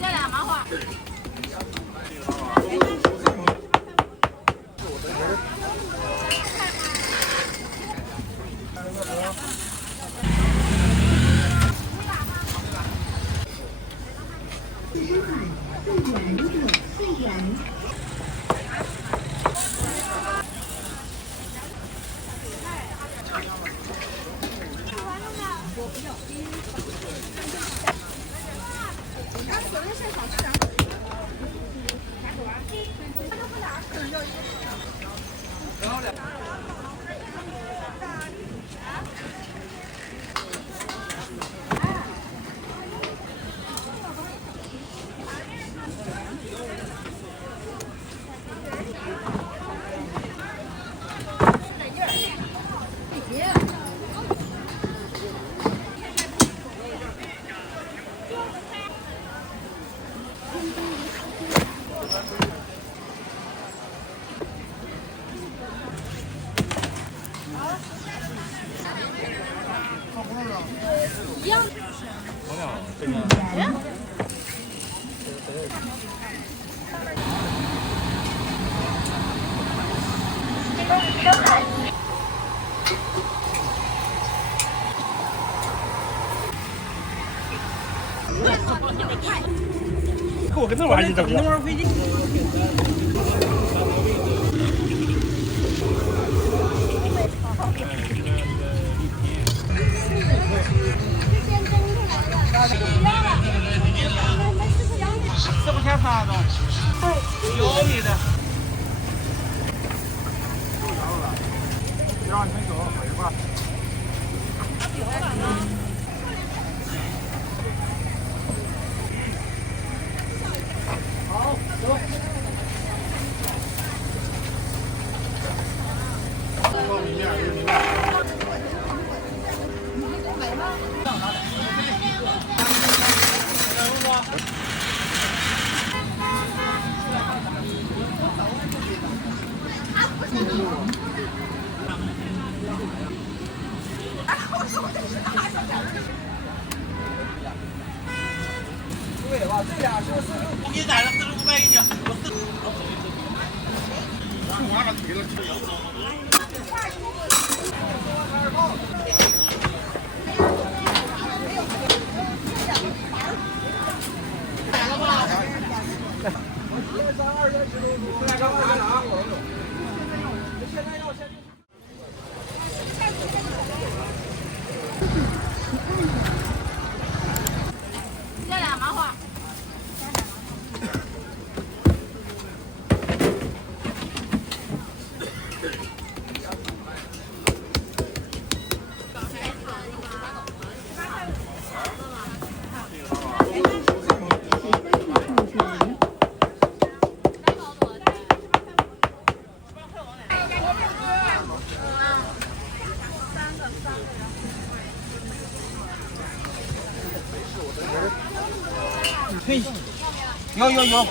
这俩麻花。一样。同样这个。我跟这玩意儿整的。那玩意儿费劲。是不先发的？有你的。让你们走，回吧。好，走。放里面，里面。对吧？这俩是我给你攒了4500给你。我拿腿了，这俩麻花。退，有。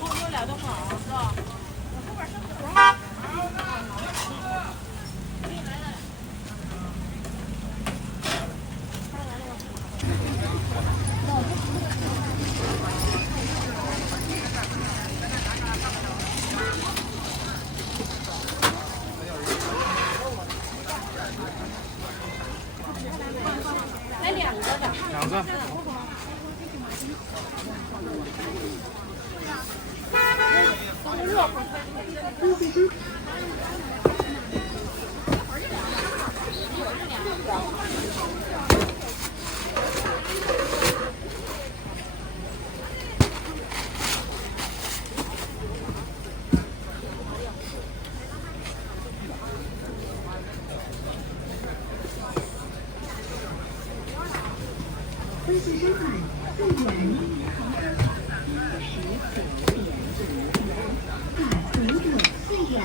后面俩都好，是吧？个。微信收看4元4元。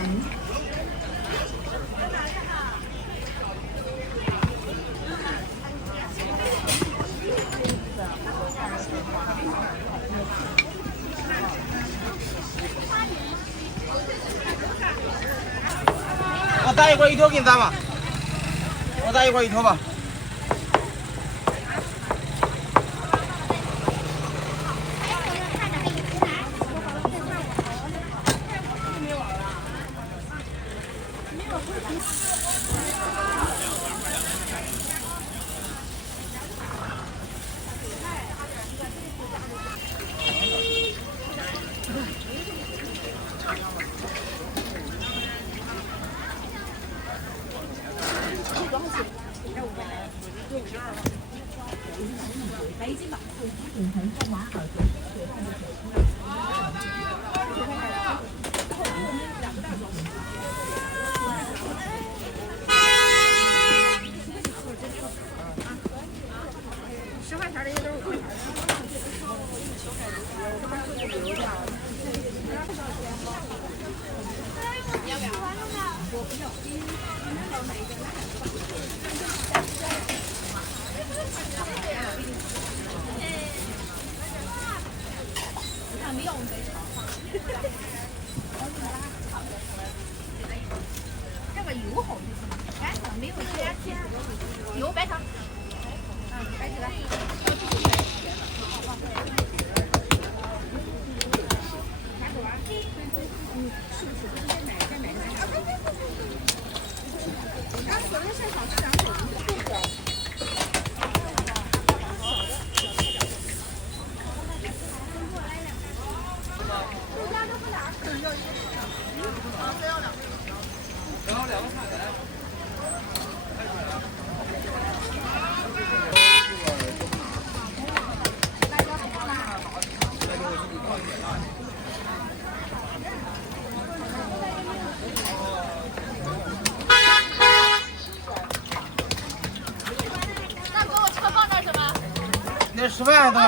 我打一块一头给你打吧，我打一块一头吧。这个油好就是嘛，干的没有加气，油白糖，白起来。那10万多。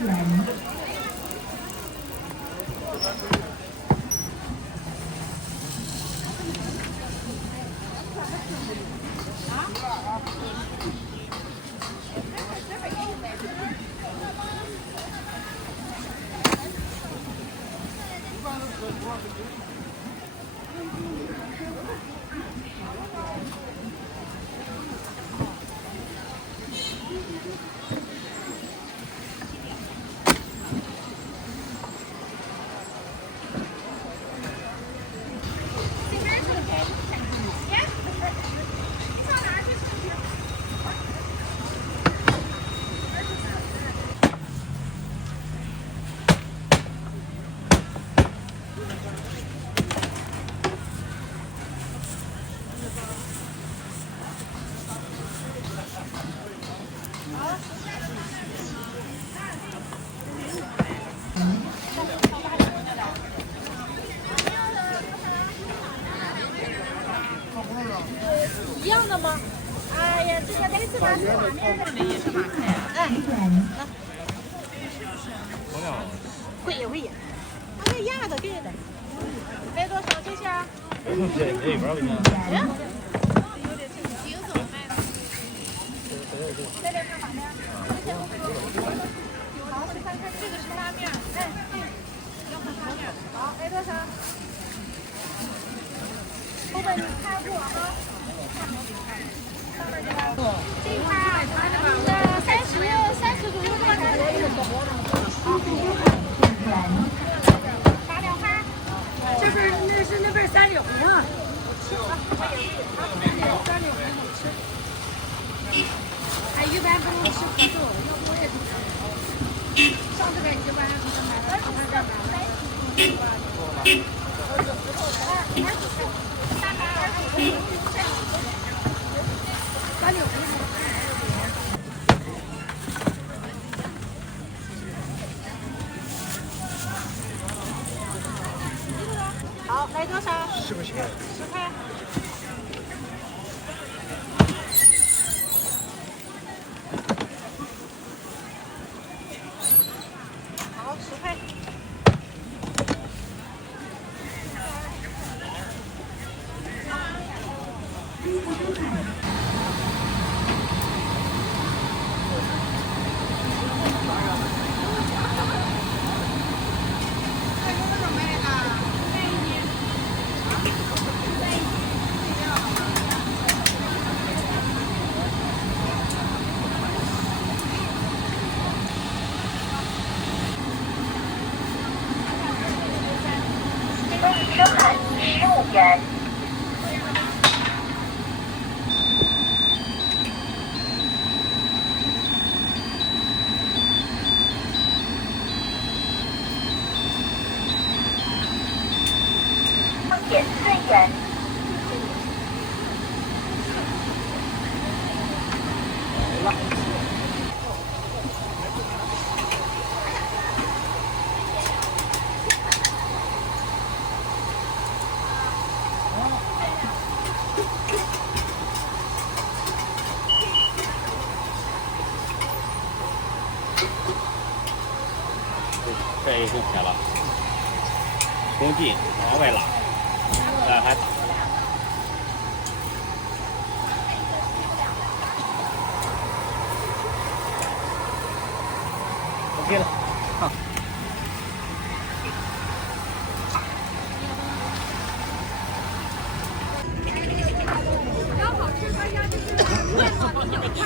元。一样的吗？哎呀，这个类似它是马面的，也是马菜。哎，会也会演。那一样的对的。卖多少？谢谢啊。这一半给你。哎。几个怎么卖的？这边看马面。好，我看看这个是拉面。哎，要看拉面。好，卖多少？后面你看过啊？这一盘30左右吧。打两盘。这份那份3两呢。哎，一般不能吃苦肉，要不我也不吃。上这边你就晚上给他买了，早上再买了。好，来多少10块钱。？10块。好，10块。收盘15元。减4元。这也够铁了，从近往外拉，还打。OK 了，好。要好吃，大家就是快速比较快。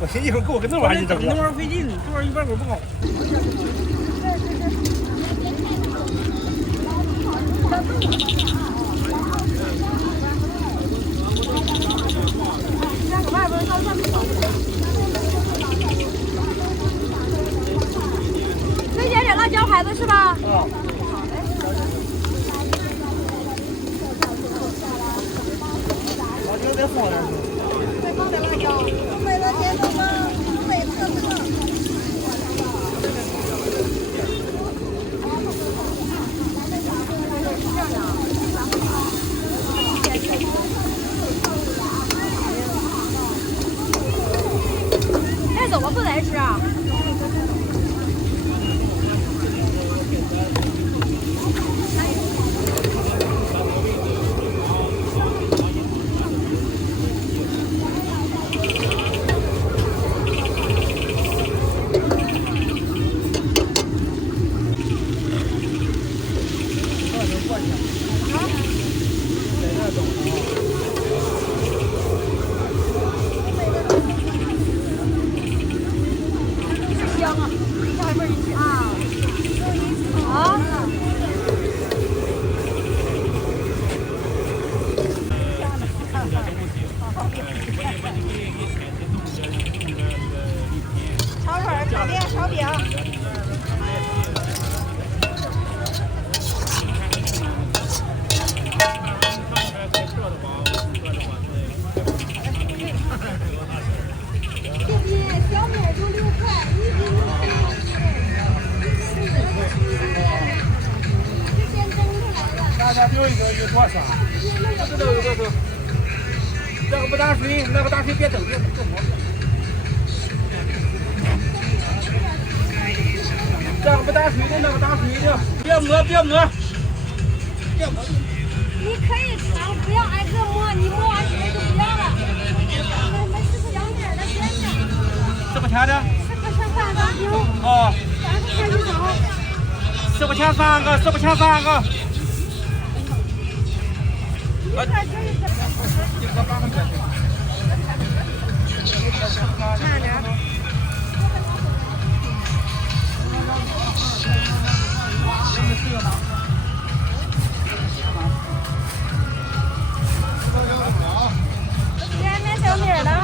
我寻思一会儿给我个那玩意儿整那玩意儿费劲，这玩意儿一般我不好。再加点辣椒牌子是吧？辣椒北方的辣椒，东北的甜豆包，东北特色。带走吧，不来吃啊。香啊，下味儿进去啊！好。炒粉、炒面、炒饼。小米就6块，大家丢一个有多少？这都有多少？这个不打水，那个打水别整，别整毛病。这个不打水的，那个打水的，别摸，别摸，别摸。你可以尝，不要挨个摸，你摸完之后就不要了。我们是小米的煎饼。是不钱的4个剩3个。哦。30块一勺。是不钱3个，是不钱3个。一块钱一个。慢点。煎饼小米的哈。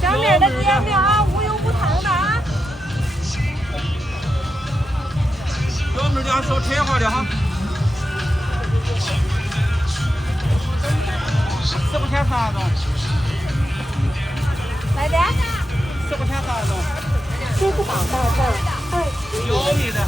小米的煎饼啊，无油无糖的啊。小米的还少柴花的哈。4块钱3个。来点。4块钱3个。支付宝到账小米的。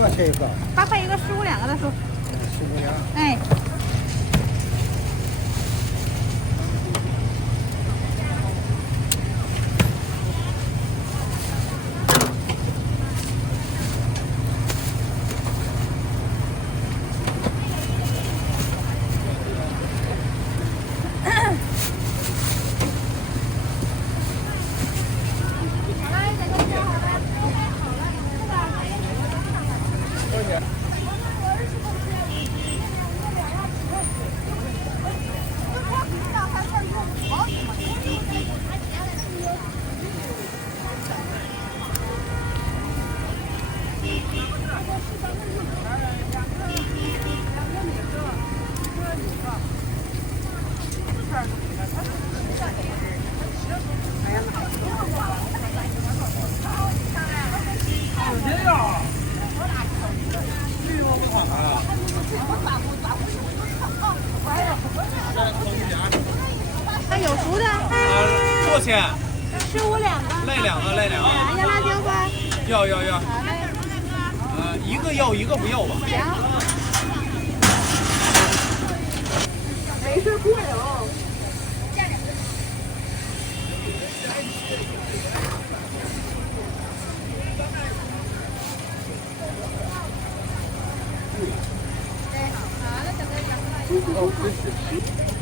多少钱一个8块一个，15两个的叔。？15两。哎。还有熟的，多少钱？ 15两个，来两个，来两个。要辣椒不？要。好嘞。一个要，一个不要吧。行。没事贵哦。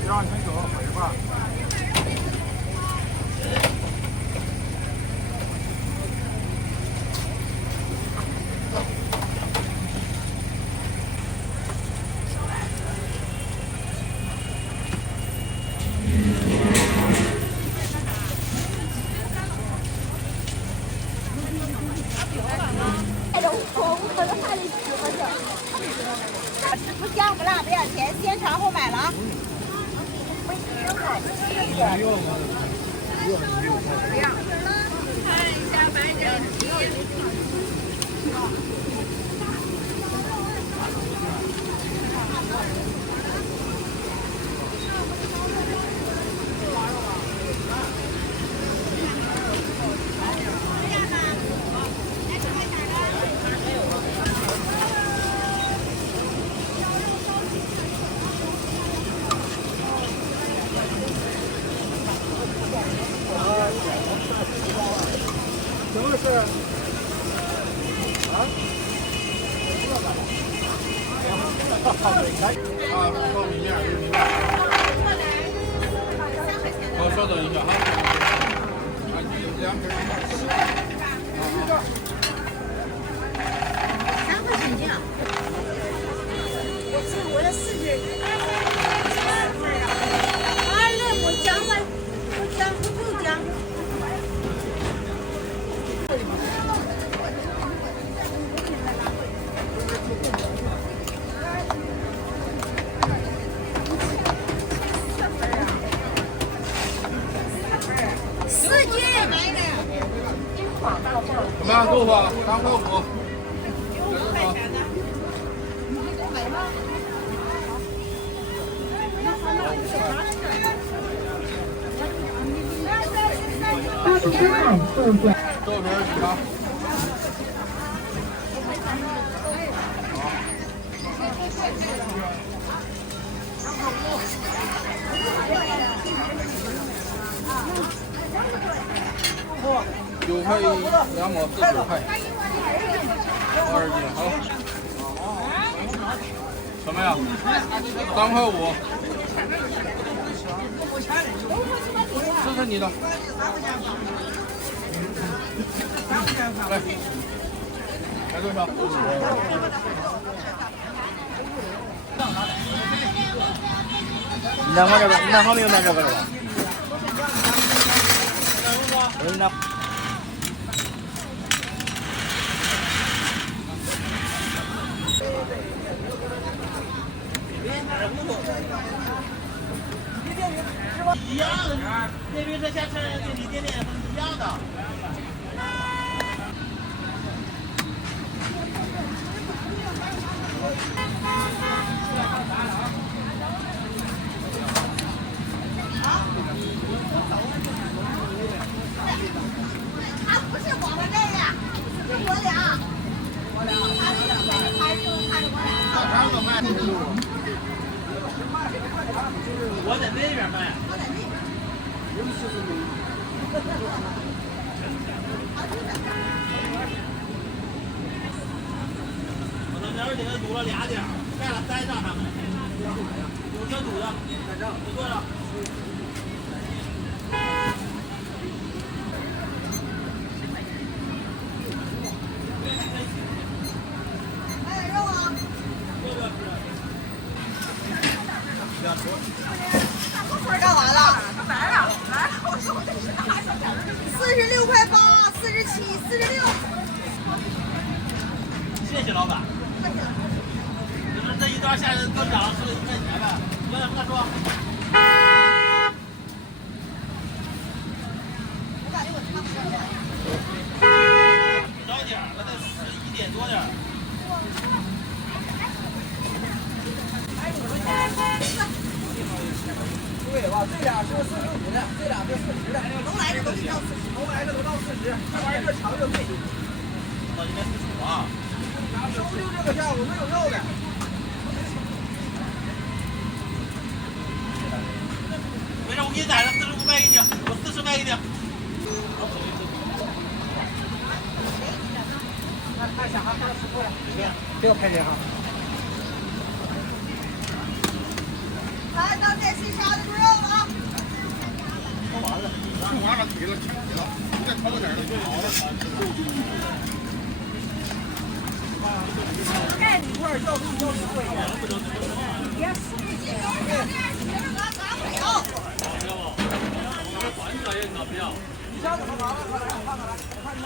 让你们走回吧。不香不辣不要钱，先尝后买了啊。什么事？泡米面，好，稍等一下哈。2瓶。3块钱斤啊！我的4只。那我讲吧，我讲不讲。4斤。怎么样，够不？3块5。83号坐下。多少瓶几张？9块2毛49块，20斤，好。什么呀？3块5。这是你的。来，来多少？你拿放这边，你拿放没有拿这边了吧？我拿。一样的，那边这下车跟你店里是一样的。他不是我们这个，是我俩。大肠怎么卖的？我在那边卖。我那边给他堵了2点，盖了3张他们。有车堵的，3张，有多少？干完了？来了，46块8、47、46。谢谢老板。这一段下来都涨了10块钱了，有点不说。这俩是45的，这俩是40的。能来的都到40，能来的都到40。这玩意儿越长越贵。我应该是主啊。收就这个价，我们有肉的。没事，我给你宰了，45卖给你，我40卖给你。看小孩看到吃过了，这个拍这哈。来到这西沙的猪肉了。完了，完了，提了，全提了，你再烤到哪儿了？盖一块要10块钱。也是。你想怎么玩？快来，看看来，我看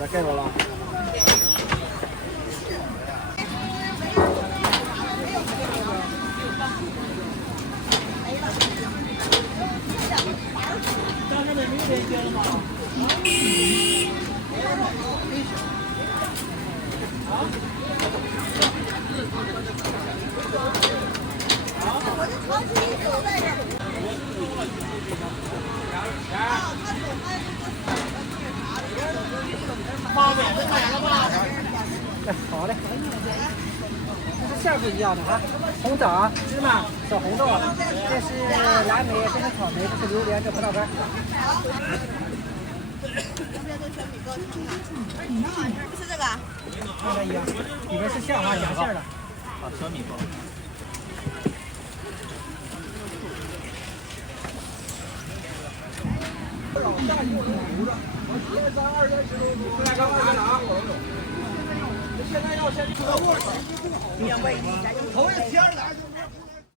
来盖着了。但是明天接了吗？八百的买了吧？好嘞。这是馅不一样的啊，红枣啊，芝麻，小红豆，这是蓝莓，这是草莓，这是榴莲，这葡萄干。是这个？看看一样，里面是馅啊，洋馅的。啊，小米包。老大有油的，我1三2元10多，来个2拿。现在要先吃个货，2块1，头一天来就。